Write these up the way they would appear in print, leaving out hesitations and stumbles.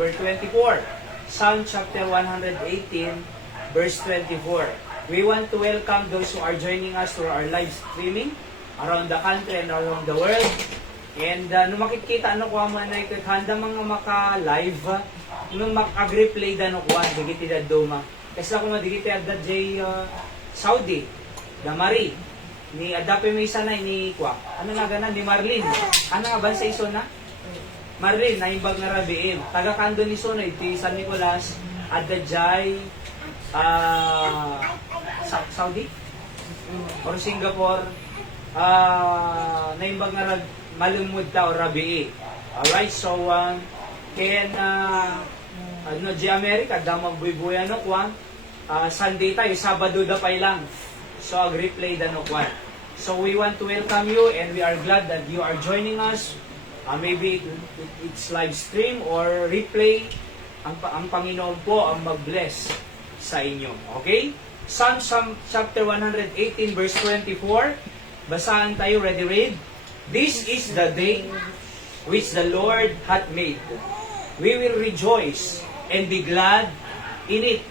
verse 24. Psalm chapter 118, verse 24. We want to welcome those who are joining us through our live streaming around the country and around the world. And nung makikita, ano ko man ay handa mga maka-live, nung mag-agree-play da no kuwan, digiti da doma. Kasi ako madigiti da jay Saudi, da Marie, ni Adape may sanay ni Kwa. Ano nga ganan, ni Marlene. Ano nga ba sa iso na? Marlene, naimbag na rabiin. Taga-kando ni Sono, iti San Nicolas, Adajay, Saudi? Or Singapore, naimbag na malumud ta o rabii. Alright, so, di Amerika, damang buy-buya no, kwan. Sunday tayo, Sabado da pay lang. So, ag-replay da no, kwan. So, we want to welcome you and we are glad that you are joining us. Maybe it's live stream or replay. Ang Panginoon po ang mag-bless sa inyo. Okay? Psalm chapter 118 verse 24. Basahan tayo. Ready, read? This is the day which the Lord hath made. We will rejoice and be glad in it.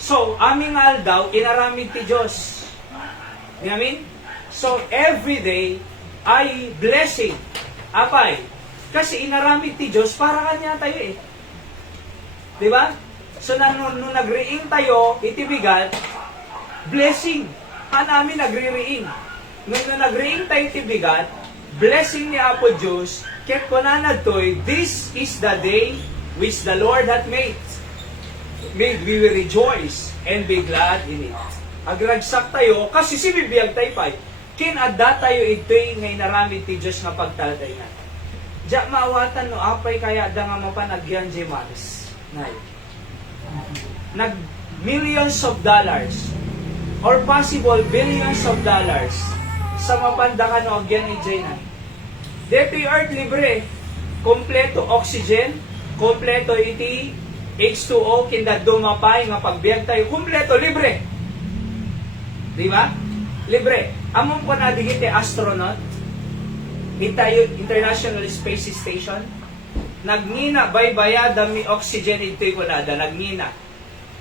So, aming aldaw, inaramid ti Diyos. You know what I mean? So, every day ay blessing. Apay? Kasi inaramid ti Diyos para kanya tayo eh. Diba? So, nung nagriing tayo, itibigat, blessing. Namin nagri-riing. Nung nagriing tayo itibigat, blessing ni Apo Diyos, kaya kunanad to'y, this is the day which the Lord hath made. We will rejoice and be glad in it. Agragsak tayo, kasi sibibiyag tayo pa'y, kinada tayo ito'y ngay naramid ti Diyos nga pagtalatay na. Diya maawatan no, apay kaya da nga mapanagyan di maris. Nag millions of dollars or possible billions of dollars sa mapandakan no agyan ni Jayna. Dito earth libre, kompleto oxygen, kompleto iti H2O, kinda dumapay nga pagbiag tayo, kompleto libre. Di ba? Libre. Among po na digiti astronaut, International Space Station, nagngina baybayada mi oxygen ito'y kunada, nagngina.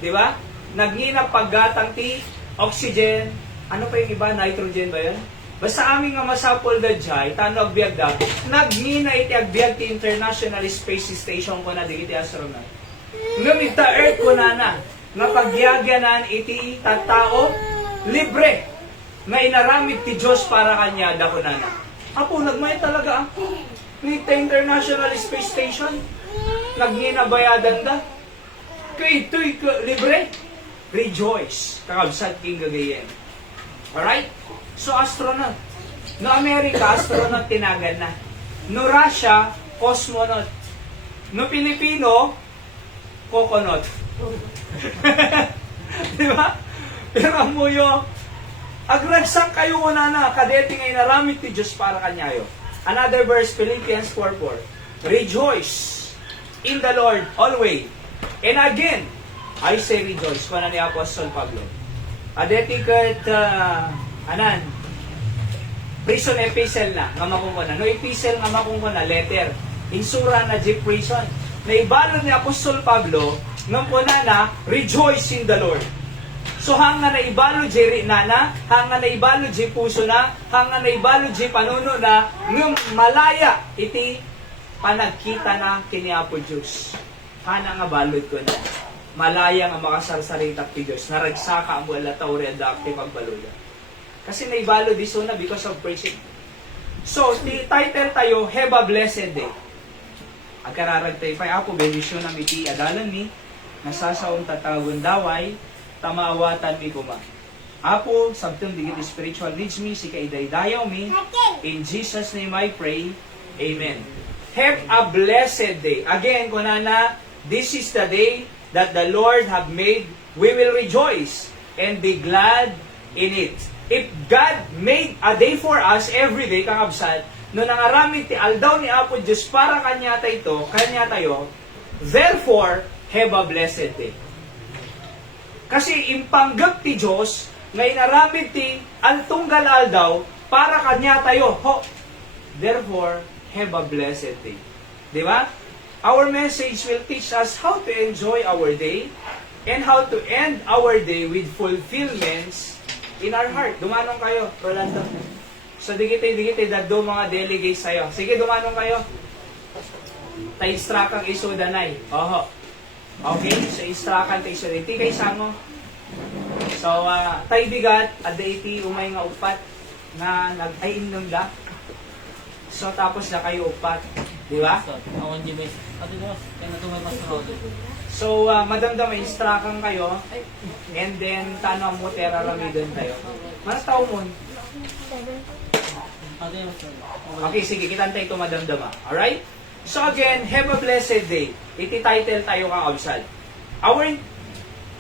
Di ba? Nagngina paggatang ti oxygen, ano pa yung iba, nitrogen ba yun? Basta aming nga masapol da dyan, tano agbiag da, nagngina iti agbiag ti International Space Station ko na digiti astronaut. Ngamita Earth ko na nga pagyagyanan iti tattao, libre. Nga inaramid ti Diyos para kanya da ko na. Apo, nagmay talaga ako. Nita International Space Station, nagnginabayadan da. Kaya ito'y libre. Rejoice. Kakabsat king gagayen. Alright? So, astronaut. No America, astronaut tinagan na. No Russia, cosmonaut. No Pilipino, coconut. Di ba? Pero amuyo, agragsak kayo una na, kadeti ngay naramit ti Diyos para kanyayo. Another verse, Philippians 4:4. Rejoice in the Lord always. And again, I say rejoice. Kuna ni Apostol Pablo. Adeti kat, prison epistle na, nga makungkuna. No epistle nga makungkuna, letter. Insura na di prison. Naibalo ni Apostol Pablo, nga kuna na, rejoice in the Lord. So hanga na ibalo jeri nana, hanga na ibalo ji puso na, hanga na ibalo ji panuno na, ngum malaya iti panagkita na kini Apo Diyos. Hana nga balod ko na. Malaya nga makasarsarita ti Diyos. Naragsaka ang wala tauri at dakti magbaluya. Kasi naibalo di so na because of preaching. So, the title tayo, Have a Blessed Day. Agkararag tayo pa, Apo, bendisyon ang iti adalan ni, nasasaong tatagon daway, tamawatan mi kuma. Apo, sabtong digit spiritual needs me, si kaidaydayaw mi. In Jesus' name I pray. Amen. Have a blessed day. Again, kunana, this is the day that the Lord have made. We will rejoice and be glad in it. If God made a day for us every day, kakabsat, no nangaramit ti aldaw ni Apo Diyos para kanya tayo, therefore, have a blessed day. Kasi impanggap ti Diyos, nga inaramid ti altunggal aldaw, para kanya tayo. Ho, therefore, have a blessed day. Di ba? Our message will teach us how to enjoy our day and how to end our day with fulfillments in our heart. Dumanong kayo, Rolando. So, digitay, daddo mga delegates sa'yo. Sige, dumanong kayo. Tayo instrakang isudanay. Oho. Okay, so instrakan tayo isudanay. Ti kay sango. So, tayo bigat, at daiti umay nga upat na nag-ain nung da. So, tapos na kayo upat. Di ba? So, madamdam, instrakan kayo. And then, tanong mo, tera ramidon tayo. Mana tao mo? Okay, sige, kitantay ito madamdama. Alright? So again, have a blessed day. Iti-title tayo kang absal.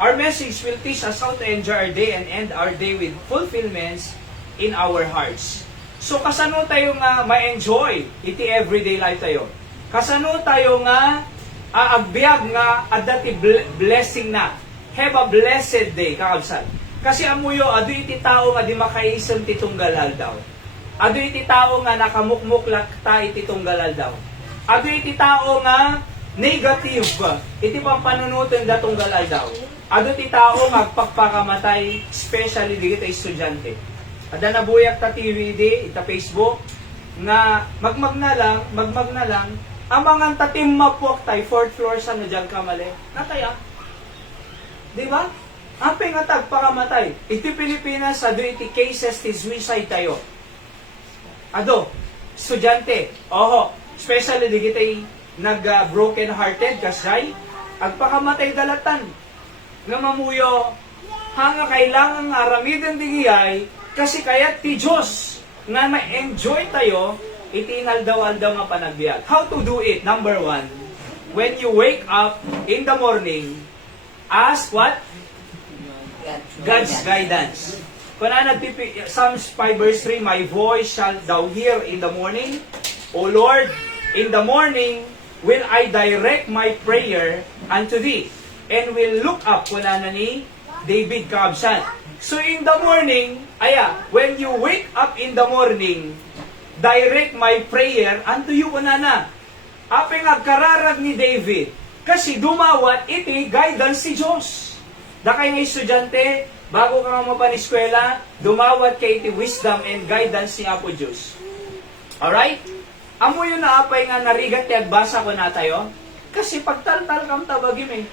Our message will teach us how to enjoy our day and end our day with fulfillments in our hearts. So kasano tayo nga ma-enjoy iti everyday life tayo? Kasano tayo nga agbiag nga adati blessing na. Have a blessed day, kakabsal. Kasi amuyo, adu iti tao nga di makaisem ti tunggalal daw. Adu iti tao nga nakamukmuklak ta iti tunggalal daw. Adu iti tao nga negative iti pampanunutan da tunggalal daw. Adu iti tao nga agpakpakamatay, especially di kita estudyante. Ada nabuyak ta TV di, ita Facebook, nga magmag na lang, ang mga tatim mapuak tay, 4th floor sa nadyan kamali. Nataya. Di ba? Ape nga tagpakamatay. Iti Pilipinas, ado iti cases ti suicide tayo. Ado, estudyante, oho, especially di kita'y nag-broken hearted, kasay, agpakamatay dalatan. Nga mamuyo, hanga kailangan aramidin digiyay, kasi kaya ti Diyos, nga ma-enjoy tayo, iti inaldaw-aldaw nga panagbiag. How to do it? Number 1, when you wake up in the morning, ask what? God's guidance. Kung Psalms 5 verse 3, my voice shall thou hear in the morning. O Lord, in the morning will I direct my prayer unto thee, and will look up, kunana ni David Kabsan. So in the morning, when you wake up in the morning, direct my prayer unto you, kunana. Apeng agkararag ni David, kasi dumawat iti guidance si Diyos. Dakay nga estudyante, bago ka nga mapaniskwela, dumawat kay iti wisdom and guidance ni Apo Diyos. Alright? Amo yun na apay nga narigat ti agbasa ko na tayo. Kasi pagtaltal kam tabagim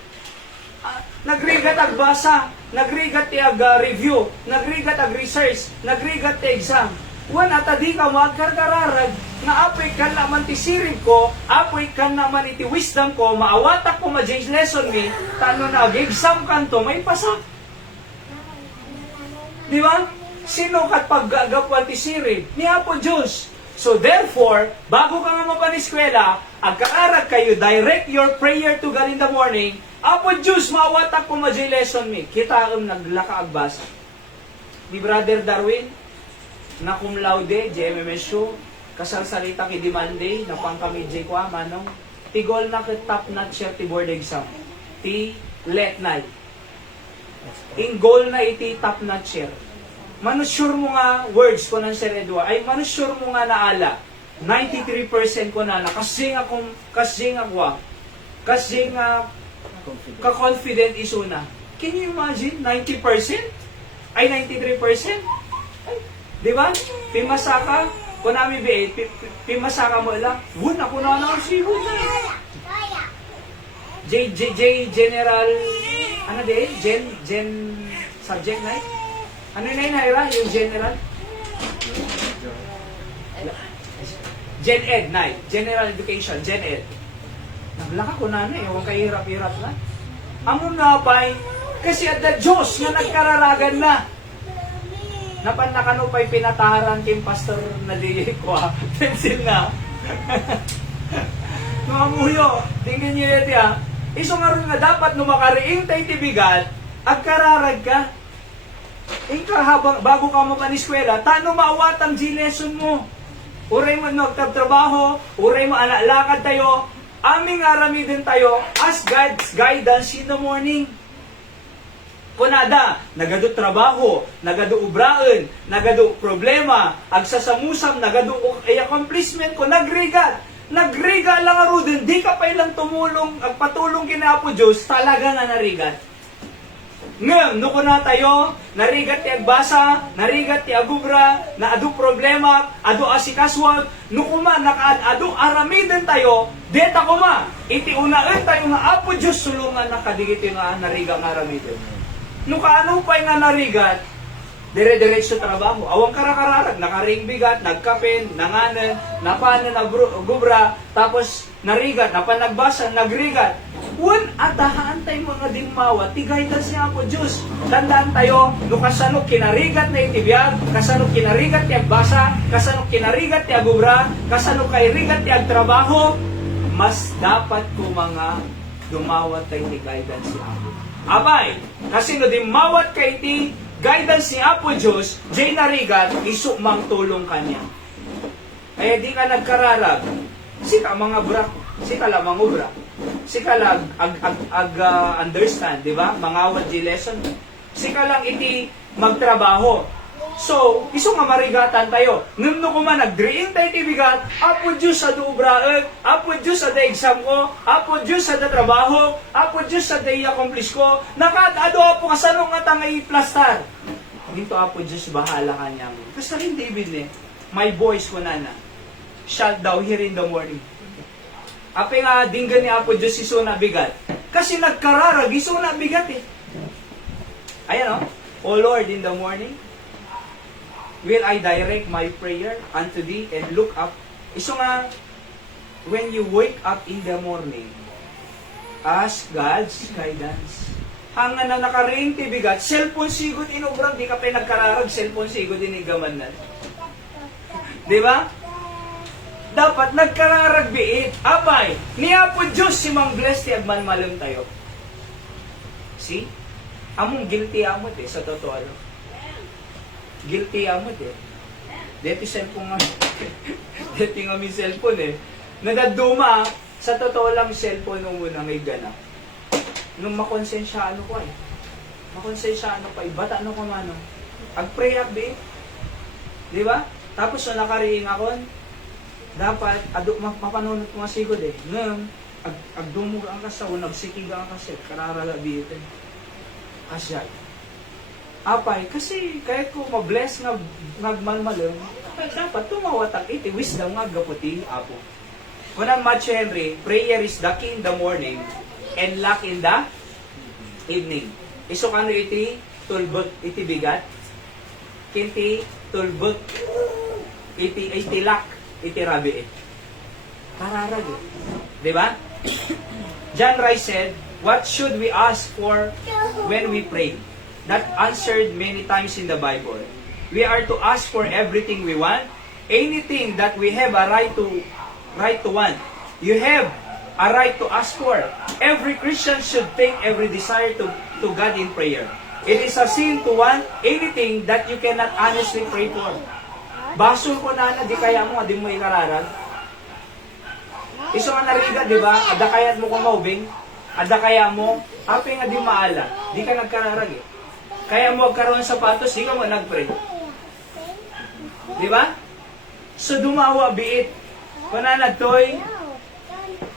nagrigat agbasa, nagrigat ti ag-review, nagrigat ag-research, nagrigat ti exam. Wan atadi ka magkarkararag nga apoy kan naman ti sirib ko, apoy kan naman iti wisdom ko, maawatak ko ma-James lesson mi, tano na ag-exam kanto, may pasak. Di ba? Sino kat paggagapuan ti sirib? Ni Apo Diyos. So therefore, bago ka nga mapaniskwela, agkaarag kayo, direct your prayer to God in the morning, Apo Diyos, maawatak ko ma-James lesson mi. Kita akong naglaka agbasa. Ni Brother Darwin, na cum laude, GMMSU, kasalsalita ki Monday, na pang kami J ko manong, tigol na ki top notch ti board exam, ti let night. In goal na iti top notch year. Manusure mo nga words ko ng Sir Edwa, ay manusure mo nga naala, 93% ko na, kasi nga ka-confident isuna. Can you imagine? 90%? Ay 93%? Di ba? Pimasaka, kung namin pimasaka mo lang, wun, ako na si wun na. General, ano de? Gen, subject na eh? Ano na yun, Hyra? Yung general? Gen Ed na eh. General Education, Gen Ed. Naglaka ko na eh, huwag kayo hirap-hirap na. Amon nga pa'y, kasi at the Diyos na nagkararagan na. Napan na kano pa'y pinataharan kim pastor na di ko pencil na. Mga muyo, tingin nyo yun ya. Iso nga rin nga dapat no makariing tayo tibigat, agkararag ka. Ingka habang bago ka mapaniskwela, tano maawatang G-lesson mo. Uray mo nagtatrabaho, uray mo lakad tayo, aming arami din tayo as God's guidance in the morning. Kunada, nagado trabaho, nagado ubraan, nagado problema, agsasamusam, nagado accomplishment ko, nagrigat. Nagriga lang aro din, di ka pa ilang tumulong, agpatulong kina Apo Diyos, talaga nga narigat. Ngem, nuko na tayo, narigat ti agbasa, narigat ti agubra, na adu problema, adu asikaswag, nuko man, adu aramiden tayo, deta ko ma, iti unaan tayo nga Apo Diyos sulungan na kadigiti nga nariga nga aramiden. Nuka ano pa nga narigat, dire-diretso trabaho. Awang karakararag, nakaring bigat, nagkapen, nanganan, napanan, nagubra, tapos narigat, napanagbasa, nagrigat. Wan atahaan tayo mga dimawa, tigay ta siya ako Diyos. Tandaan tayo, no kasano kinarigat na itibiyag, kasano kinarigat ti agbasa, kasano kinarigat ti agubra, kasano kairigat ti agtrabaho, mas dapat ko mga dumawat tayo ti guidance si Apo. Abay, kasi no dimawat kay ti guidance ni Apo Diyos, jay narigat, isu mang tulong kanya. Kaya di ka nagkararag, sika mga bra, sika lamang ubra. Sika lang understand, di ba? Mangawat di lesson. Sika lang iti magtrabaho. So, iso nga marigatan tayo. Nung ko man nagdriin tayo tibigat, Apo Diyos sa duubraeg, Apo Diyos sa da exam ko, Apo Diyos sa da trabaho, Apo Diyos sa da i-accomplish ko, nakatado Apo kasano nga tangay plastar. Dito Apo Diyos bahala kanyang. Kasi rin David my voice ko na shall thou hear in the morning. Ape nga dinggan ni Apo Diyos iso na bigat. Kasi nagkararag, iso na bigat Ayan O Lord, in the morning, will I direct my prayer unto thee and look up. Iso nga, when you wake up in the morning, ask God's guidance. Hanga na nakaring ti bigat, cellphone sigod inubrang, di ka pa nagkararag, cellphone sigod inigaman na. Di ba? Dapat nagkararagbiit. Abay, ni Apo Diyos si Mang Bless ti agman malam tayo. See? Among guilty amot sa totoo. Guilty amot Deti cellphone nga. Deti nga mi cellphone Nadaduma, sa totoo lang cellphone nung muna ngay gana. Nung makonsensyano ko makonsensyano pa, bata ano ko mano. Ag-pray agbiit. Di ba? Tapos so nakariing akon, dapat adu mapanunot mga sigod ngem agdumog ang kasaw nagsikig ang kaset kararala bitin asyay apay kasi kahit ko ma-bless nga nagmalmalem dapat tumawatag iti wisdom nga gaputi Apo. Kunang Match Henry, prayer is the key in the morning and luck in the evening. Iso kano iti tulbot iti bigat kinti tulbot iti luck itirabi Kararag Diba? John Rice said, what should we ask for when we pray? That answered many times in the Bible. We are to ask for everything we want, anything that we have a right to want. You have a right to ask for. Every Christian should take every desire to God in prayer. It is a sin to want anything that you cannot honestly pray for. Basol ko na di kaya mo, di mo ikararag. Iso nga nariga, di ba? Ada kaya mo kumaubing, ada kaya mo, api nga di maala, di ka nagkararag Kaya mo agkaroon sapatos, di ka mo nagpray. Di ba? So dumawa biit. Kunana toy,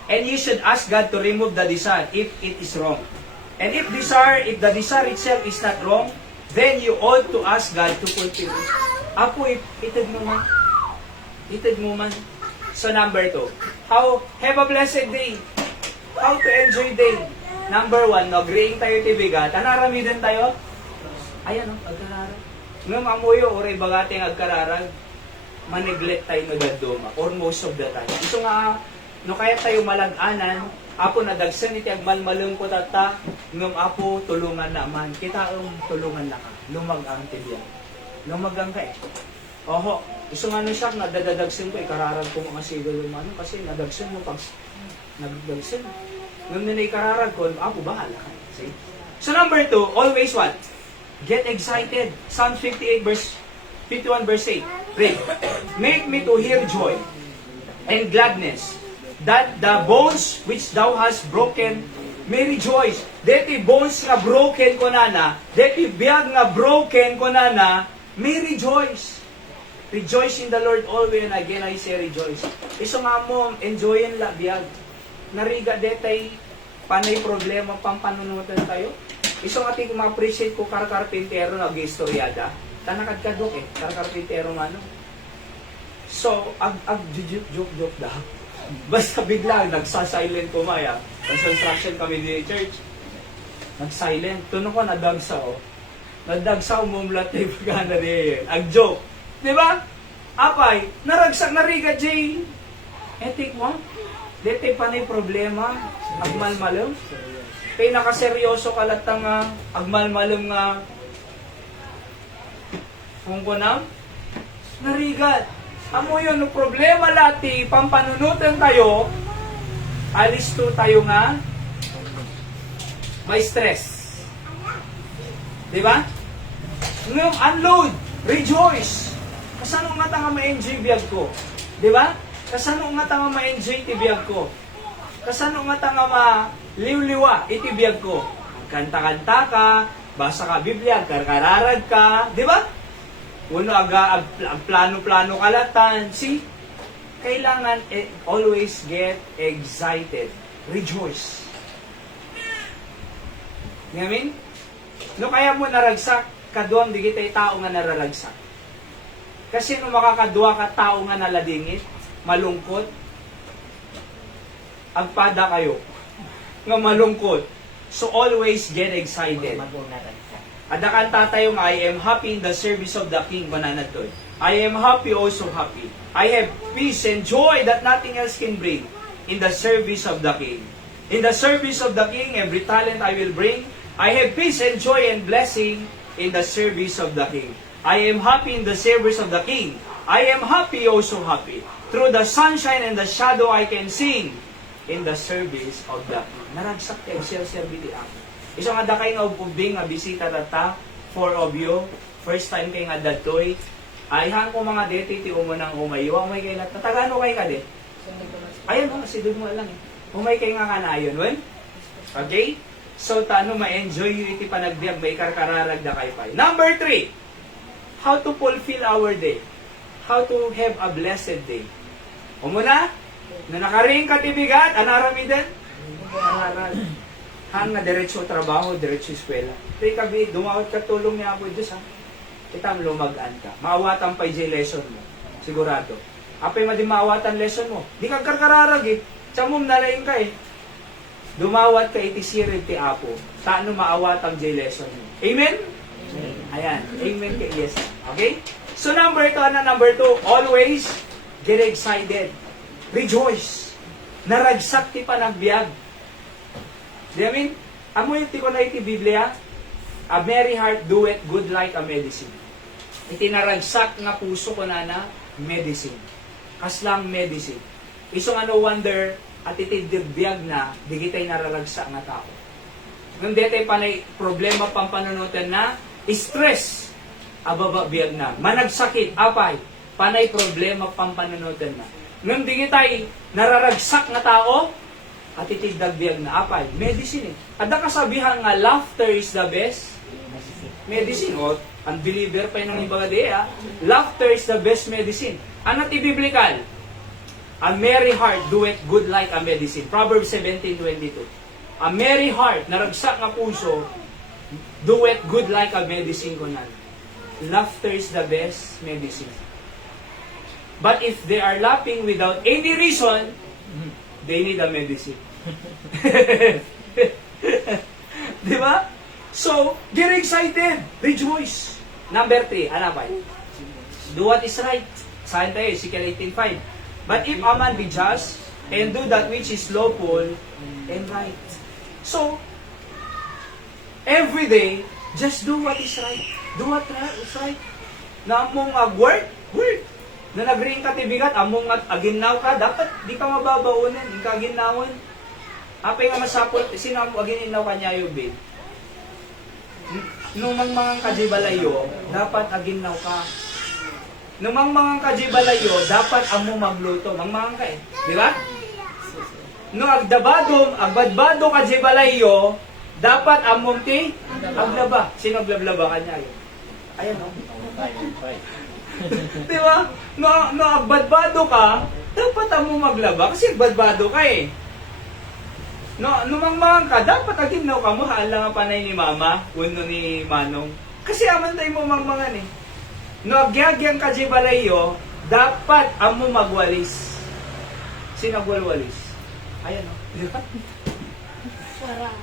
and you should ask God to remove the desire if it is wrong. And if the desire itself is not wrong, then you ought to ask God to fulfill it. Apo, itid mo man. So number 2, have a blessed day. How to enjoy day. Number 1, nag-ring tayo tibigat. Anaramidan tayo? Ayan agkararag. Ngam amuyo, oray bagating agkararag, maneglect tayo na daduma, or most of the time. Ito nga, no kaya tayo malaganan, Apo nadagsan iti agmalmalong ko tata, ngam Apo tulungan naman. Kita tulungan na ka. Lumagang tibiyan. Lumagang ka Oho, iso nga siya, nadadagsin ko, ikararag ko mga sigol yung ano, kasi nadagsin mo pag nadagsin. Nung nila ikararag ko, Apo, bahala ka. See? So number 2, always what? Get excited. Psalm 51 verse 8. Read. Make me to hear joy and gladness, that the bones which thou hast broken may rejoice. Deti bones nga broken ko nana, deti biyag nga broken ko nana, may rejoice. Rejoice in the Lord always, and again I say rejoice. Iso nga mo, enjoyin la biyag. Nariga detay, panay problema, pampanunutan tayo. Iso nga ting ma-appreciate ko kar-karpintero na gistoryada. Tanakad ka dok kar-karpintero nga no. So, joke da. Basta bigla, nagsa-silent ko maya. Construction kami di church. Nag-silent. Tuno ko, nadagsaw. Nadagsaw, mumlat na yung na di. Ag-joke. Di ba? Apay, naragsak na riga, Jay. Etik mo? Dete pa na problema. Agmalmalong. Kaya nakaseryoso ka latang agmalmalong nga. Kung ko na, narigat. Amo yun, no problema lati, pampanunutan tayo, alis to tayo nga, may stress. Di ba? Ngayon, unload, rejoice. Kasano nga nga ma-enjoy biyag ko? Di ba? Kasano nga nga ma-enjoy iti biyag ko? Kasano nga nga ma-liwliwa iti biyag ko? Kanta-kanta ka, basa ka Biblia, karkararag ka, di ba? Uno aga plano-plano kalatan. See? Kailangan always get excited. Rejoice. Ngamin? No kaya mo naragsak, kaduang di kita'y tao nga nararagsak. Kasi no makakadua ka tao nga naladingit, malungkot, agpada kayo. Nga malungkot. So always get excited. Adakan tatayo nga, I am happy in the service of the King, mananatoy. I am happy, also happy. I have peace and joy that nothing else can bring in the service of the King. In the service of the King, every talent I will bring. I have peace and joy and blessing in the service of the King. I am happy in the service of the King. I am happy, also happy. Through the sunshine and the shadow I can sing in the service of the King. Naragsak kayo, sir-serviti ako. Iso nga da kayo nga ubing nga bisita data, 4 of you, first time kayo nga datoy, ay hang ko mga deti, ti umunang umayo, umay kayo na, tatagano kayo ka de? Ayun mo, sidod mo lang eh. Umay kayo nga kanayon, wen? Okay? So, tano ma-enjoy yung iti panagbiag, may karkararag da kayo pa. Number 3, how to fulfill our day. How to have a blessed day. Umuna, na nakaring katibigat, anaramidan? Anaramidan. Hang na diretso trabaho, diretso eskwela. Tay kabi, dumawat ka tulong niya ako Diyos ha. Kita mo lumagaan ka. Maawatan pa yung lesson mo. Sigurado. Apay maawatan lesson mo. Di kag karkararag eh. Tsamom nalaing ka eh. Dumawat ka itisirid ti Apo. Taano maawatan yung lesson mo. Amen? Ayan. Amen ka yes. Okay? So number 2, always get excited. Rejoice. Naragsak ti panagbiag. Di amin, amoy ti ko na iti Biblia, a merry heart doeth good like a medicine. Iti naragsak nga puso ko na medicine. Kaslang medicine. Iso nga no wonder at iti dirbiag na di kita'y nararagsak nga tao. Nung detay panay problema pampanunutan na, stress, ababa biag na. Managsakit, apay, panay problema pampanunutan na. Nung di kita'y nararagsak nga tao, at itigdagbiag na apay, medicine eh. At kasabihan nga, laughter is the best medicine. O, unbeliever pa yun ng iba nga laughter is the best medicine. Ano ti biblical? A merry heart doeth good like a medicine. Proverbs 17:22. A merry heart, naragsak nga puso, doeth good like a medicine kunan. Laughter is the best medicine. But if they are laughing without any reason, they need a medicine. Di ba? So, get excited. Rejoice. Number 3, ano ba? Do what is right. Saan tayo? Ezekiel 18:5. But if a man be just, and do that which is lawful and right. So, every day, just do what is right. Do what is right. Na mong work. Na nag-ring ka tibigat, among aginaw ka, dapat di ka mababaunan, hindi ka aginawon. Apay nga masapol, sino ang aginaw ka niya yung bid? Nung mga kajibalayo, dapat aginaw ka. Nung mga kajibalayo, dapat amo magluto. Mga ka eh. Di ba? Nung agbadbado kajibalayo, dapat among ti aglaba. Sino aglablaba ka niya yun? Ayan o. Di ba? No, badbado ka, dapat mo maglaba kasi badbado ka eh. No, numangmang ka, dapat aginaw ka mo, hala nga panay ni mama, uno ni manong. Kasi amantay mo mangmangan eh. No, agyagyang ka di balayo, dapat amo magwalis. Sinagwalwalis. Ayan o. Di ba?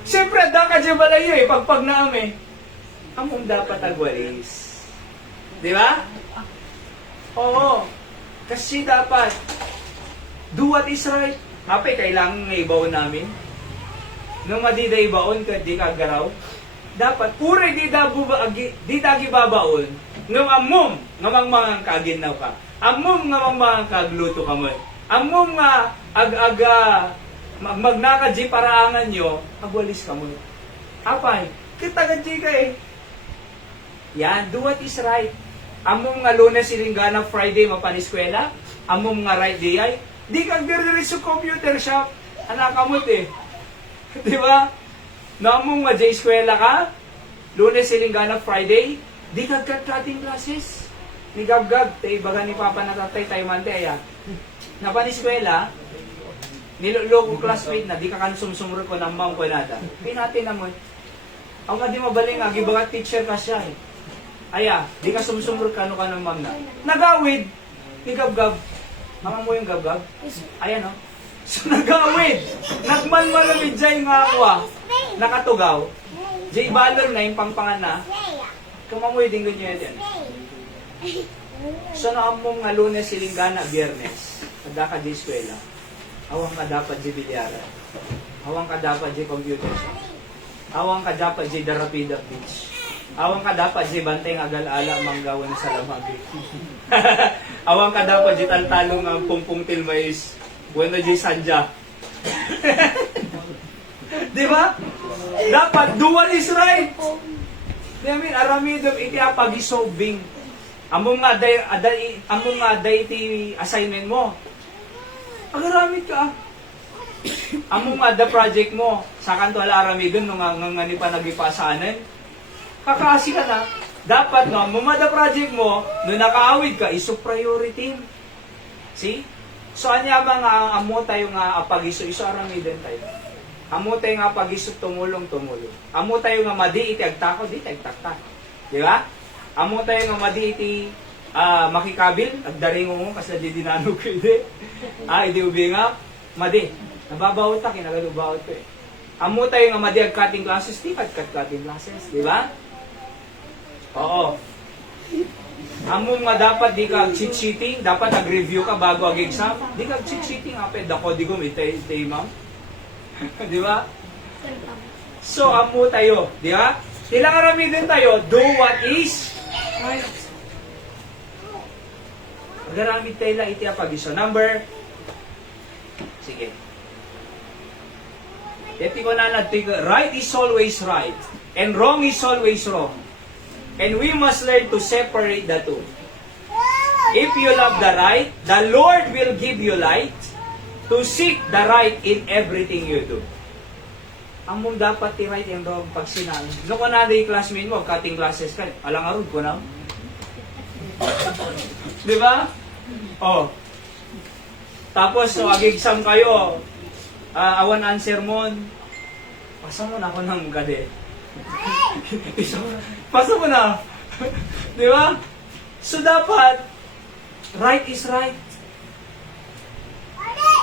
Siyempre, da ka di balayo eh, pagpag naami. Among dapat agwalis. Di ba? Oo. Kasi dapat, do what is right. Apay, kailangan nga ibaw namin. Nung madiday baon ka, di ka garaw. Dapat, pure di dagi babaon. Nung amom, ngamang mga kaginaw ka. Amom ngamang mga kagluto ka mo. Amom nga magnakad di paraangan nyo, agwalis ka mo. Apay, kitagad di ka eh. Yan, do what is right. Amom nga Lunes, Ilingana, Friday, mapaniskwela. Amom nga right day ay. Di kang diri sa computer shop. Anak kamot eh. Di ba? Namong nga day eskwela ka, Lunes, Ilingana, Friday, di kag cutting classes. Ni gab-gab, tay baga ni Papa natatay tayo mante aya. Napaniskwela, niloloko classmate na, di ka kansumsumro ko ng mom ko nata. Pinati naman. Ang nga di mabaling, agi baga teacher ka siya eh. Aya, di ka sumsumro ka ng mom na. Nagawid, ni gab-gab. Mama mo yung gab-gab? Ayan o. So nagawid. Nagmanmalamid dyan nga ako ah. Nakatugaw. Jay balor na yung pangpangan na. Kumamoy din ganyan yan. So naamong nga Lunes, Ilingana, Biyernes. Kada ka di eskwela. Awang ka dapat di bilyara. Awang ka dapat di computer shop. Awang ka dapat di Darapida Beach. Awang ka dapat di banteng agal-ala manggawan sa lamagi. Awang ka dapat di taltalong ang pungpung tilmais. Bueno, di sanja. Di ba? Dapat, do what is right. I mean, aramidom iti apagisobing. Among nga day iti assignment mo. Agaramid ka. Among nga the project mo. Sa kanto ala aramidom nung nga ni pa nagipasaanan. Kakaasi ka na. Dapat no, among nga the project mo, nung nakaawid ka, iso priority. See? So, anya ba nga amo tayo nga apagiso, iso aramidin tayo. Amo tayo nga apagiso, tumulong. Amo tayo nga madi iti agtako, di tayo agtakta. Di ba? Amo tayo nga madi iti makikabil, agdaringo mo, kasi di dinanog ko iti. Hindi ubi nga, madi. Nababawot ta, kinagalubawot ko eh. Amo tayo nga madi ag-cutting classes, di cutting classes, di ba? Oo. Among nga dapat di ka cheating, dapat nag-review ka bago ag-exam. Di ka cheating, apet dako di ko mitay ma'am. Di ba? So amo tayo, di ba? Ilang arami din tayo, do what is right. Magaramid tayo lang iti apagiso. Number, sige. Iti ko na natin, right is always right, and wrong is always wrong. And we must learn to separate the two. If you love the right, the Lord will give you light to seek the right in everything you do. Among dapat ti right and wrong pag sinabi. No ko na yung classmate mo, cutting classes ka. Alang arod ko na. Di ba? Oh. Tapos, so, ag-exam kayo. Awan answer mo. Pasa mo na ako ng gade. Pasa mo na. Di ba? So dapat, right is right.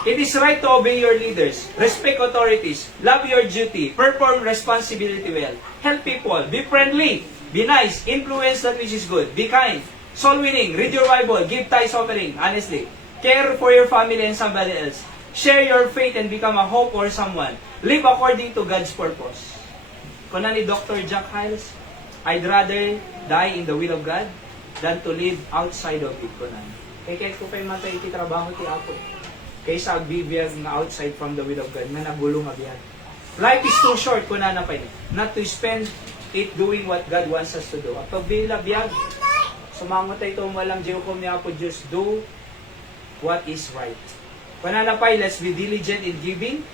It is right to obey your leaders, respect authorities, love your duty, perform responsibility well, help people, be friendly, be nice, influence that which is good, be kind, soul winning, read your Bible, give tithes offering, honestly, care for your family and somebody else, share your faith and become a hope for someone, live according to God's purpose. Kuna ni Dr. Jack Hiles, I'd rather die in the will of God than to live outside of it. Kuna. Kaya ko pa yung matay iti trabaho ti Apo. Kaysa agbibiyag nga outside from the will of God, na nagulong abiyag. Life is too short, kuna na pa not to spend it doing what God wants us to do. At pagbila biyag, sumangot tayo walang Jehukom ni Apo Diyos, do what is right. Kuna na pa, let's be diligent in giving,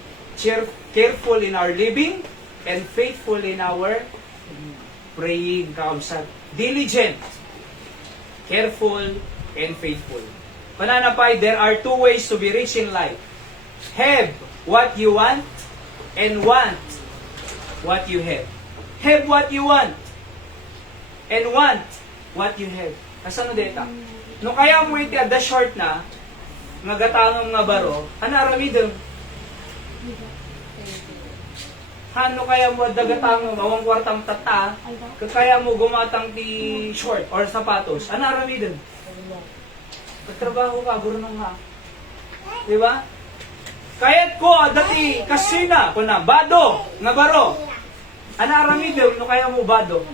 careful in our living, and faithful in our praying. Kaumsat. Diligent. careful, and faithful. Pananapay, there are two ways to be rich in life. Have what you want, and want what you have. Have what you want, and want what you have. Kasano deta? No kaya mo iti ada short na, nga gatangong nga baro, anaramidem. Ano kaya mo dagatangong awang kwartang tata, kaya mo gumatang ti short or sapatos, anaramidem. Pagtrabaho ka, guro nung nga. Diba? Kayat ko, dati kasina, kuna, bado, nga baro. Anaramidem, no kaya mo bado.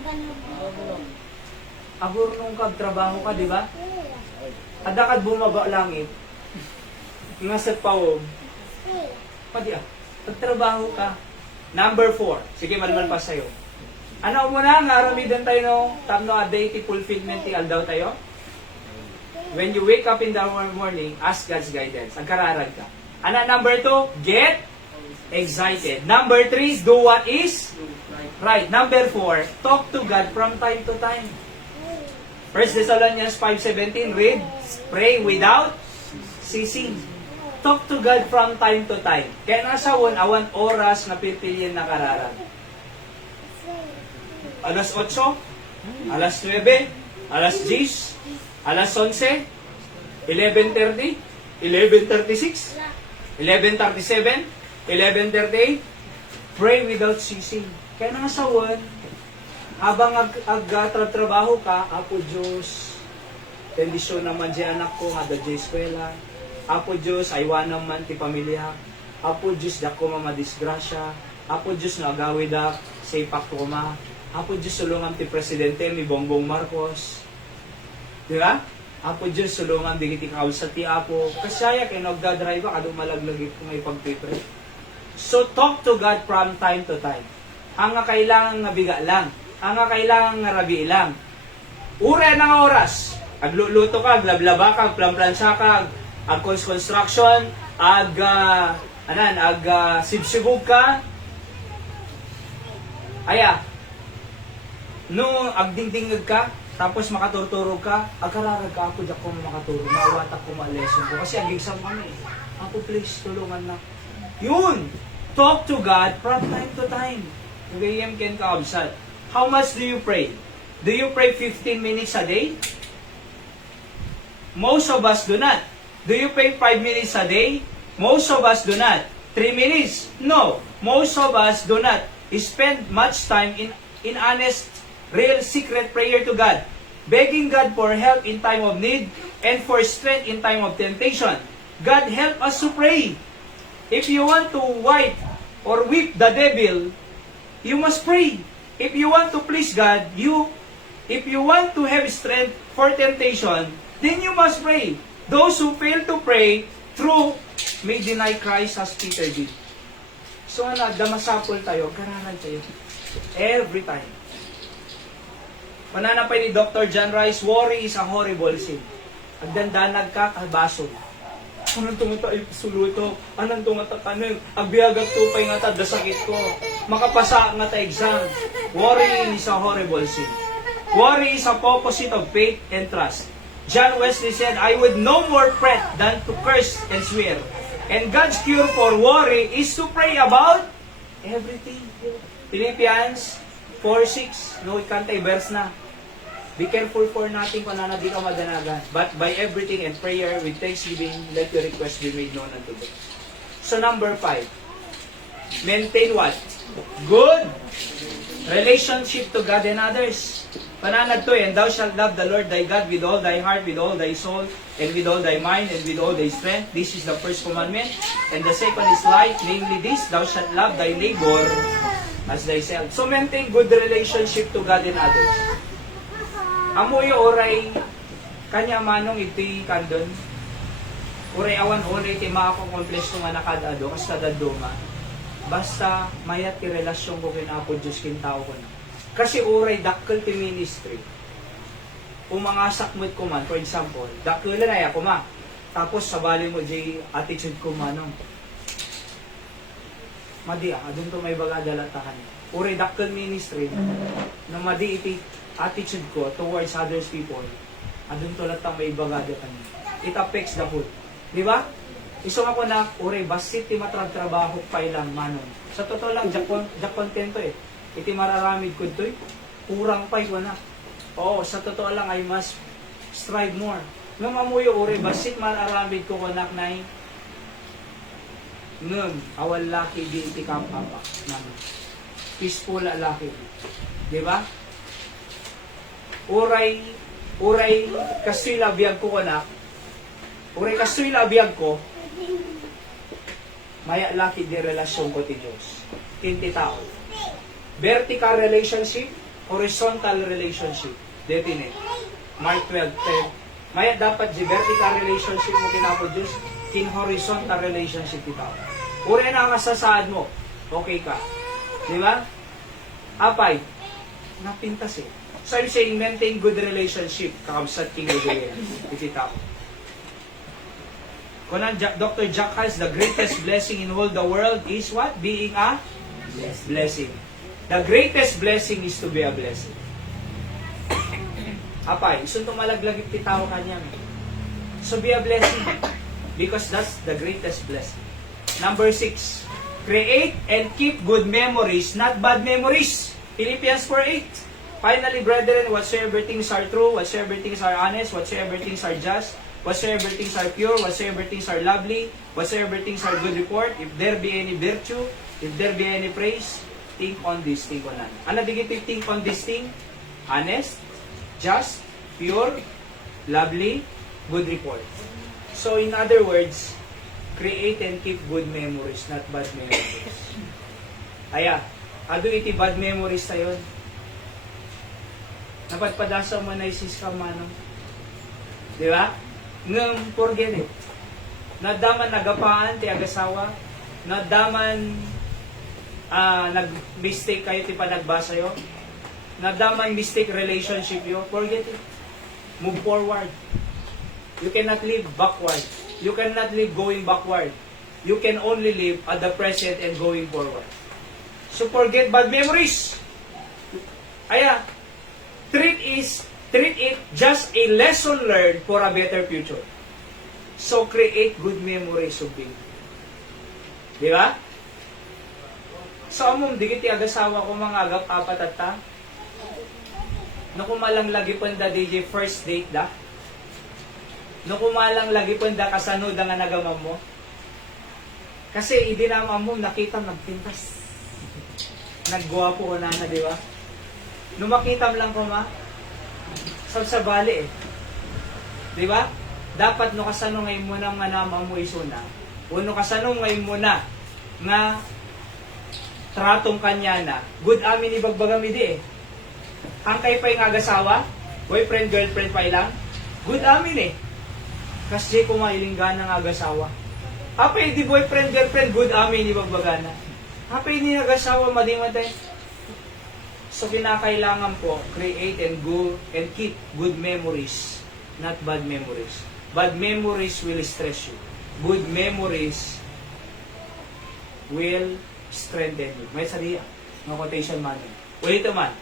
Aguro nung kagtrabaho ka, diba? Adakad bumaba langit. Nga sa pawog. Padi pagtrabaho ka. Number 4. Sige, malmal pa sa'yo. Ano mo na, naramidan tayo no, tamno a day ti fulfillment ti aldaw tayo? When you wake up in the morning, ask God's guidance. Agkararag ka. Ano, number 2, get excited. Number 3, do what is right. Number 4, talk to God from time to time. 1 Thessalonians 5:17, read, pray without ceasing. Talk to God from time to time. Kaya nasa awan oras na pipiliin na kararag. Alas 8, alas 9, alas 10, alas 11, 11:30, 11:36, 11:37, 11:38, pray without ceasing. Kaya nasa habang agtrabaho ka, Apo Diyos, bendisyon naman di anak ko, nga da di eskwela. Apo Diyos, aywan naman ti pamilya. Apo Diyos, dako mamadisgrasya. Apo Diyos, nagawid ak, sa ipak tuma. Apo Diyos, sulungan ti Presidente, mi Bongbong Marcos. Di ba? Apo Diyos, sulungan di kiti kausat ti Apo. Kasaya, kayo nagdadrive ka, kadong malaglagit kung may pagpipre. So, talk to God from time to time. Ang nga kailangan nga biga lang. Ang nga kailangan nga rabi lang. Ure ng oras. Agluluto ka, aglablaba ka, agplamplansya ka, ag-construction, sibsibog ka. Aya, no, agdingdingag ka, tapos makaturturog ka, agkararag ka, ako diyak ko makaturog, maawatak ko ma-lesson ko, kasi ag-exam kami. Ako please, tulungan na. Yun! Talk to God from time to time. William Ken Kaabsat. How much do you pray? Do you pray 15 minutes a day? Most of us do not. Do you pray 5 minutes a day? Most of us do not. 3 minutes? No. Most of us do not spend much time in honest, real, secret prayer to God, begging God for help in time of need and for strength in time of temptation. God help us to pray. If you want to wipe or whip the devil, you must pray. If you want to please God, if you want to have strength for temptation, then you must pray. Those who fail to pray through may deny Christ as Peter did. So damasapol tayo, kararan tayo. Every time. Pananapay ni Dr. John Rice, worry is a horrible sin. Agdandanag ka, kalbaso. Anong tungata suluto? Anong tungata kanin? Agbiagag tupay nga ta, dasakit ko. Makapasa nga ta exam. Worry is a horrible sin. Worry is a opposite of faith and trust. John Wesley said, I would no more fret than to curse and swear. And God's cure for worry is to pray about everything. Philippians 4:6. No, ikantay verse na. Be careful for nothing kung di ka madanagan. But by everything and prayer with thanksgiving, let your request be made known unto God. So number 5. Maintain what? Good relationship to God and others. Pananad to, and thou shalt love the Lord thy God with all thy heart, with all thy soul, and with all thy mind, and with all thy strength. This is the first commandment. And the second is like, namely this, thou shalt love thy neighbor as thyself. So maintain good relationship to God and others. Amoy oray, kanya manong iti kandon. Oray awan oray ti makakompleks nga nakadado, kas kadadoma. Basta mayat ti relasyon ko kinapo Diyos kintao ko na. Kasi oray dakkel ti ministry. Kung mga sakmit ko man, for example, dakkel na ya ko ma. Tapos sabali mo jay attitude ko manong. Madi adun to may baga dalatahan. Oray dakkel ministry, no madi iti attitude ko towards others people. Adun tulad tang may bagada kami. It affects the whole. Di ba? Isong ako na, ure, basit ti matrag-trabaho pa ilang manon. Sa totoo lang, jak kontento eh. Iti mararamid ko ito eh. Kurang pa iwan na. Oo, sa totoo lang, I must strive more. Nung amuyo, ure, basit mararamid ko konak na eh. Ngum, awal laki di iti kapapa. Peaceful laki. Di ba? Uray, kastoy labiyag ko konak. Uray, kastoy labiyag ko. Maya laki di relasyon ko ti Diyos. Kinti tao. Vertical relationship, horizontal relationship. Definite. Mark 12:10. Maya dapat di vertical relationship mo kinapo Diyos, kin horizontal relationship ti tao. Uri na kasasaad mo. Okay ka. Di ba? Apay. Napintas eh. So I'm saying maintain good relationship. Kakabsat king good relationship. Iti tao. Kunan Dr. Jack Hyles, the greatest blessing in all the world is what? Being a blessing. The greatest blessing is to be a blessing. Apay, isun malaglag iti tao kanyang. So be a blessing. Because that's the greatest blessing. Number 6. Create and keep good memories, not bad memories. Philippians 4:8. Finally, brethren, whatsoever things are true, whatsoever things are honest, whatsoever things are just, whatsoever things are pure, whatsoever things are lovely, whatsoever things are good report, if there be any virtue, if there be any praise, think on this, think on that. Ano digiti think on this thing? Honest, just, pure, lovely, good report. So in other words, create and keep good memories, not bad memories. Aya, ado iti bad memories tayo. Napagpadasa mo na isis ka manong. Di ba? Ngam forget it. Nadaman nagapaan ti agasawa, nadaman nag-mistake kayo ti panagbasa yo, nadaman mistake relationship yo, forget it. Move forward. You cannot live backward. You cannot live going backward. You can only live at the present and going forward. So forget bad memories. Aya, treat it just a lesson learned for a better future. So create good memories of being. Di ba? So among digiti agasawa ko mga agap apat at ta. Nakumalang lagi po da DJ first date da. Nakumalang lagi po da kasano da nga nagamam mo. Kasi idinamam mo nakita nagpintas. Nagguwapo ko na, di ba? Nung makitam lang ko sa bali eh. Di ba? Dapat no kasano ngayon mo na nga naman mo isuna. O no kasano ngayon mo na nga tratong kanya na. Good amin ibagbagami di eh. Hangkay pa yung agasawa, boyfriend, girlfriend pa ilang. Good amin eh. Kasi kumailingan ng agasawa. Apay di boyfriend, girlfriend, good amin ibagbagana. Apay ni agasawa, madimatay. So kinakailangan po, create and go and keep good memories, not bad memories. Bad memories will stress you. Good memories will strengthen you. May sariya. No quotation man. Ulit man.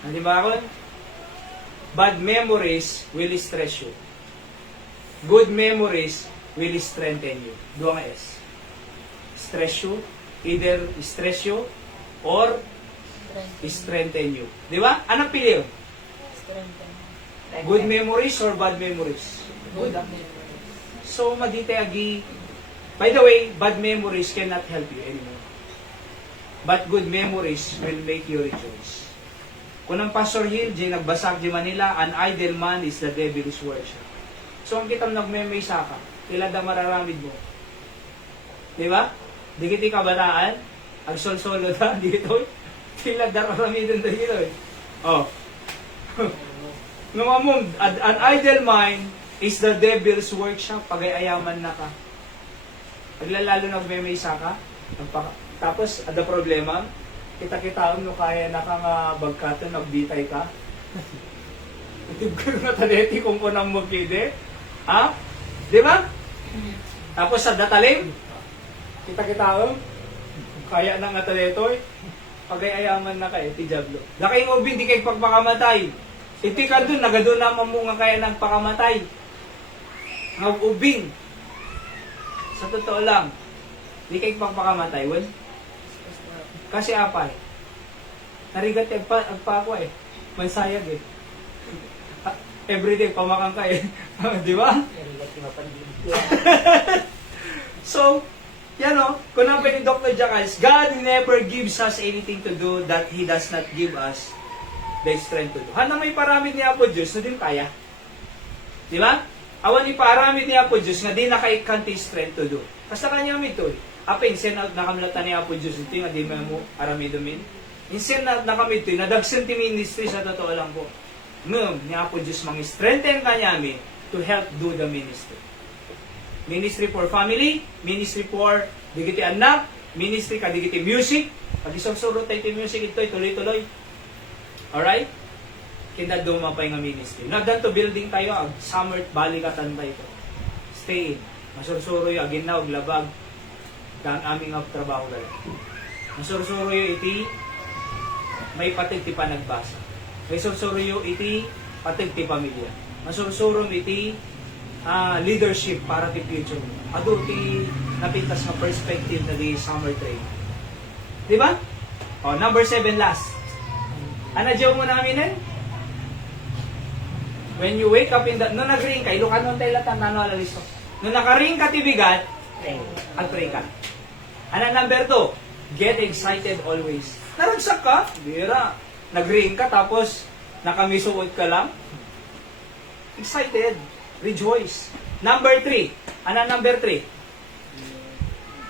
Hindi ba ako? Bad memories will stress you. Good memories will strengthen you. Duang S. Stress you. Either stress you or strengthen you. Di ba? Anong pili? Strengthen. Good memories or bad memories? Good ah. memories. So, madite agi. By the way, bad memories cannot help you anymore. But good memories will make you rejoice. Kung ang Pastor Hill, di nagbasag di Manila, an idle man is the devil's workshop. So, ang kitang nagmemay sa ka, tila da mararamid mo. Di ba? Di kiti kabataan, ang sol-solo da, dito, tila da raramidin da dito. Oh. Nung among, an idle mind is the devil's workshop, pag-ayaman na ka. Paglalalo nagmemay sa ka, tapos, ada problema, kita-kitaon no kaya na kang bagkato, nagbitay ka. Itib ko na taleti kung kunang magkide. Ha? Di ba? Tapos sa datalim, kita-kitaon, kaya na nga taletoy, pag-ayaman na ka ti Diablo. Lakay ng ubin, di kayo pagpakamatay. Iti ka dun, nagadun naman mo nga kaya nagpakamatay. Nga ubing. Sa totoo lang, di kayo pagpakamatay, well? Kasi apay. Narigat yung agpa ako eh. Mansayag eh. Everyday, pamakang ka eh. Di ba? Narigat yung mapandig. So, yan o, kung ang ni Dr. Jacals, God never gives us anything to do that He does not give us the strength to do. Hana may paramid ni Apo Diyos na din kaya. Di ba? Awan ni paramid ni Apo Diyos nga di na kay kanti strength to do. Basta kanya mito eh. Apa insen na nakamlatan ni Apo Diyos ito nga di mo aramido min. Insen na nakamito eh, nadagsan ti ministry sa totoo lang po. Ngam, ni Apo Diyos mang strengthen kanya mi to help do the ministry. Ministry for family, ministry for digiti anak, ministry ka digiti music. Pag isosuro tayo ti music ito, tuloy-tuloy. Alright? Kinda dumapay nga ministry. Nagdan to building tayo, summer balikatan tayo ito. Stay in. Masursuro yung aginaw, labag. Daan aming trabaho gala. Masursuro yung iti, may patig ti panagbasa. May sursuro yung iti, patig ti pamilya. Masursuro iti, leadership para ti future. Ado ti napintas nga perspective na di summer training. Di ba? O, number 7 last. Anadyaw mo namin eh? When you wake up in the... No nag-ring ka, ilukan tayo latan, nano alalisto. No naka-ring ka tibigat, pray ka. Number 2, get excited always. Naragsak ka? Bira. Nag-ring ka, tapos nakamisuot ka lang. Excited. Rejoice. Number 3. Number 3?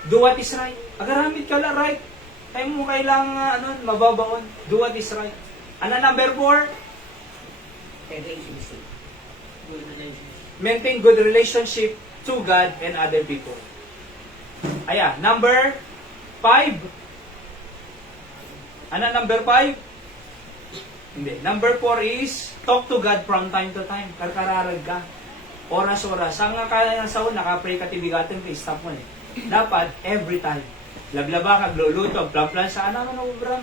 Do what is right. Agaramit ka lang right. Tayo mo kailangan mababaon. Do what is right. Number 4? Maintain good relationship to God and other people. Number 5? Number 5? Hindi. Number 4 is talk to God from time to time. Karkararag ka. Oras-oras. Saan nga kaya ng saon, nakapray ka tibigatin, stop mo eh. Dapat, every time. Lablaba ka, gluluto, plan-plan sa ano ubram.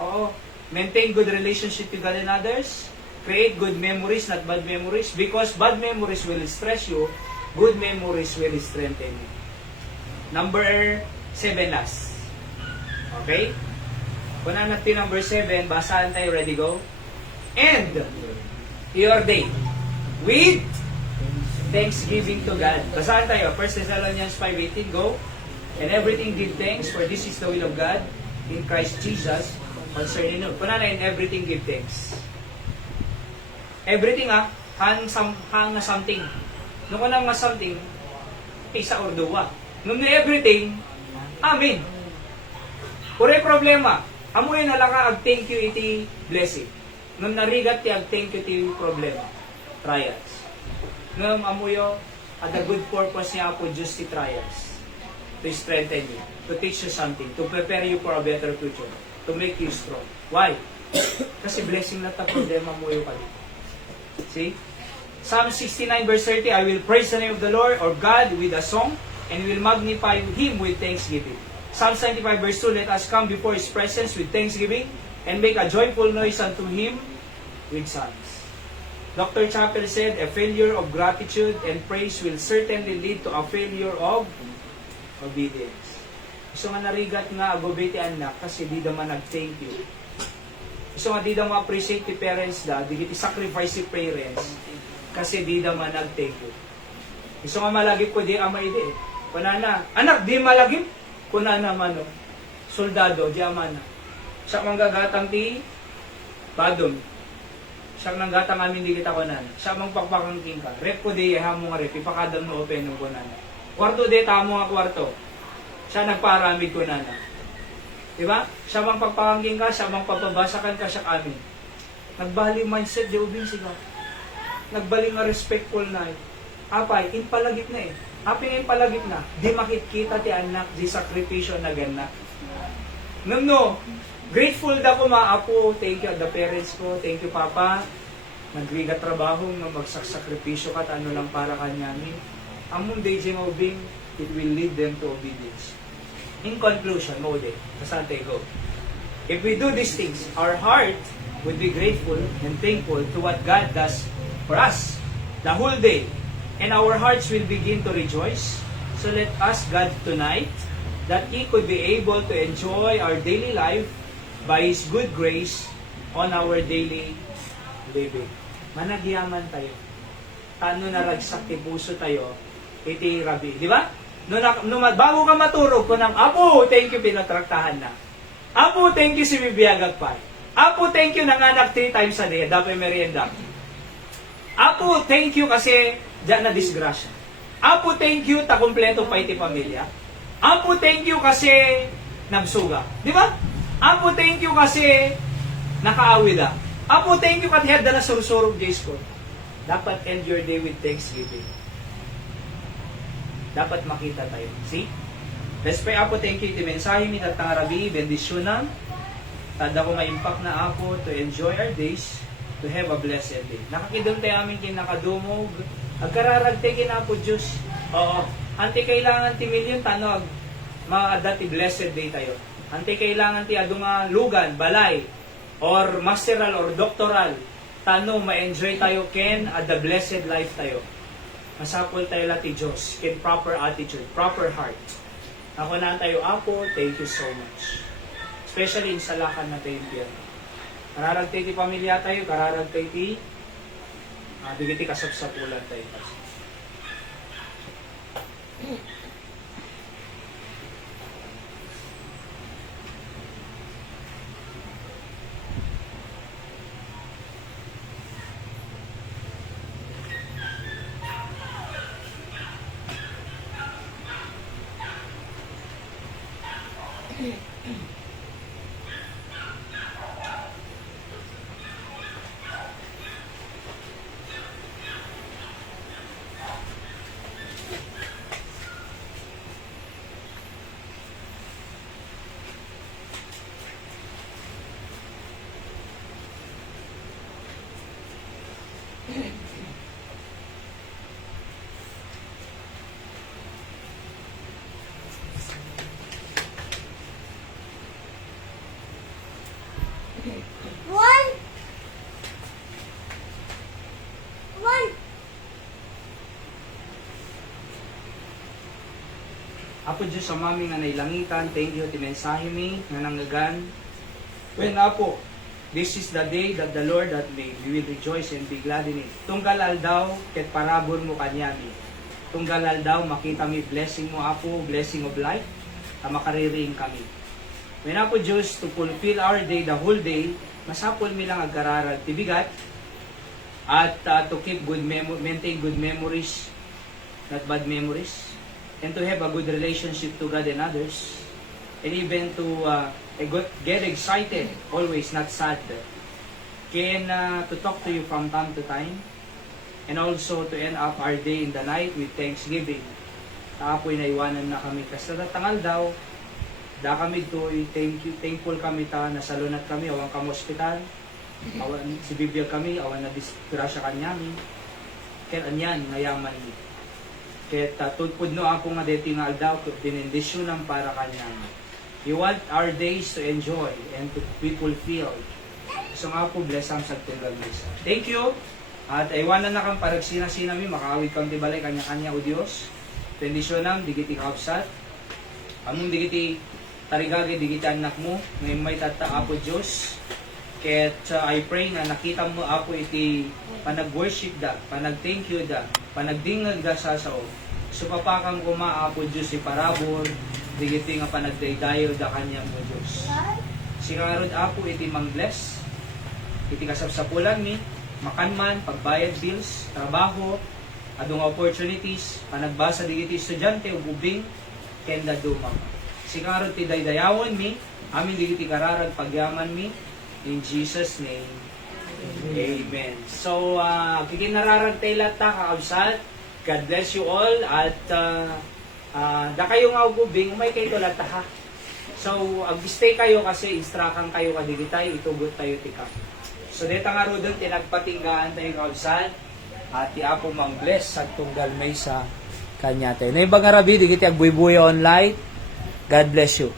Oo. Maintain good relationship to God and others. Create good memories, not bad memories. Because bad memories will stress you. Good memories will strengthen you. Number 7 last. Okay? Kung natin number 7, basahan tayo, ready, go? End your day with thanksgiving to God. Basahan tayo, 1 Thessalonians 5:18, go. And everything give thanks, for this is the will of God in Christ Jesus concerning you. Kung in everything give thanks. Everything hang na something. Nung ko nga something, isa or duwa. Nung na everything, amen. Kure problema, amoy na lang ag thank you iti blessing. Nung narigat ti ag thank you iti problema, trials. Nung amuyo, at the good purpose niya po just ti trials. To strengthen you, to teach you something, to prepare you for a better future, to make you strong. Why? Kasi blessing na ta problema mo yung dito. See? Psalm 69 verse 30, I will praise the name of the Lord or God with a song, and will magnify Him with thanksgiving. Psalm 75 verse 2, let us come before His presence with thanksgiving, and make a joyful noise unto Him with psalms. Dr. Chappell said, a failure of gratitude and praise will certainly lead to a failure of obedience. Gusto nga narigat nga agobeti anak kasi di daman nag-thank you. Gusto nga di daman appreciate the parents da, di kiti sacrifice the parents kasi di daman nag-thank you. Gusto nga malagip ko di ama ide. Kunana, anak di malagip. Kunana mano, soldado di ama na. Siya manggagatang ti badom. Siya nanggatang amin di kita kunana. Siya mang pakpakangking ka. Rep ko di hamo nga rep, ipakadang no open ng kunana. Kwarto de tamo nga kwarto. Siya nagparamid ko na. Diba? Siya mang pagpakangking ka, siya mang papabasakan ka siya amin. Nagbali mindset, di ubing siya. Nagbali nga respectful na. Apay, inpalagip na eh. Apay inpalagip na. Di makikita ti anak, di sakripisyo na gana. No, grateful da ko maapo. Thank you the parents ko. Thank you papa. Nagriga trabaho, magsakripisyo ka, ano lang para kanyamin. Among day siya ubing, it will lead them to obedience. In conclusion, mode, kasante go. If we do these things, our heart would be grateful and thankful to what God does for us the whole day. And our hearts will begin to rejoice. So let us God tonight that He could be able to enjoy our daily life by His good grace on our daily living. Managyaman tayo. Tano na ragsak ti puso tayo, iti rabi. Di ba? Bago ka maturog ko ng, Apo, thank you, pinatraktahan na. Apo, thank you, si bibiyagag pa. Apo, thank you, nanganak 3 times a day, dapat merienda. Apo, thank you kasi dyan na disgrasya. Apo, thank you, ta kompleto pa iti pamilya. Apo, thank you kasi nagsuga. Di ba? Apo, thank you kasi nakaawid da. Apo, thank you kasi heda na sursurog Diyos ko. Dapat end your day with thanksgiving. Dapat makita tayo. See? Let's pray. Apo, thank you. Iti mensahe mi tatangarabi, bendisyonan. Tada ko ma-impact na ako to enjoy our days, to have a blessed day. Nakakidom tayo amin kinakadumog. Agkararagte kinapo Diyos. Oo. Anti kailangan ti milyon tanog. Maada ti blessed day tayo. Anti kailangan ti adunga lugan, balay, or masteral or doctoral. Tano ma-enjoy tayo ken at the blessed life tayo. Masapol tayo lati Diyos, ken proper attitude, proper heart. Ako na tayo, Apo, thank you so much. Especially in salakan na tayo impyerno. Kararagtay ti pamilya tayo, kararagtay ti bigiti kasapsapulan tayo. Apo Diyos sa mami nga nailangitan, thank you ti mensahe mi nga nanggagan. When Apo, this is the day that the Lord hath made, we will rejoice and be glad in it. Tunggal aldaw, ket parabor mo kanyami. Tunggal aldaw, makita mi blessing mo Apo, blessing of life, na makariring kami. When Apo Diyos, to fulfill our day, the whole day, masapol mi lang agkararag tibigat, at to keep good maintain good memories, not bad memories, and to have a good relationship to God and others, and even to get excited, always not sad, can to talk to you from time to time, and also to end up our day in the night with thanksgiving. Apoy na iwanan na kami kasi tangal daw, da kami doy, thankful kami ta, nasalunat kami, awang kami hospital, awan si bibiyag kami, awan na disgrasya kanyami, kaya anyan, ngayaman ni. Kaya tutpud no ako nga deti nga aldaw, binendisyon ng para kanyami. You want our days to enjoy and to be fulfilled. So nga po, bless ang sagtugal misa. Thank you. At iwanan na kang paragsina-sinami, makaawid kang tibalay kanya-kanya o Diyos. Bendisyon ng digiti kaupsat. Among digiti tarigagi, digiti anak mo, ngayon may tata Apo Diyos. Ket I pray nga nakita mo Apo iti panag-worship da, panag-thank you da, panagdingag da sa sao. So papakang kuma Apo Diyos si parabor, digiti nga panagdaydayo da kanya mo Diyos. Sikarod Apo iti mang-bless, iti kasapsapulan mi, makanman, pagbayad bills, trabaho, adong opportunities, panagbasa digiti estudyante ug ubing, kenda dumang. Sikarod ti daydayawon mi, amin digiti kararag pagyaman mi, in Jesus' name, Amen. So, kikinararagtay lahat ta, kaabsat. God bless you all. At, da kayo nga ugubing, umay kayo lahat ha. So, stay kayo kasi instrukan kayo kadigitay, itugot tayo tika. So, dito nga ro doon, tinagpatinggaan tayo kaabsat. At iapo mang bless at tunggal may sa kanya tayo. Na ibang arabi, digiti agbuy-buya online. God bless you.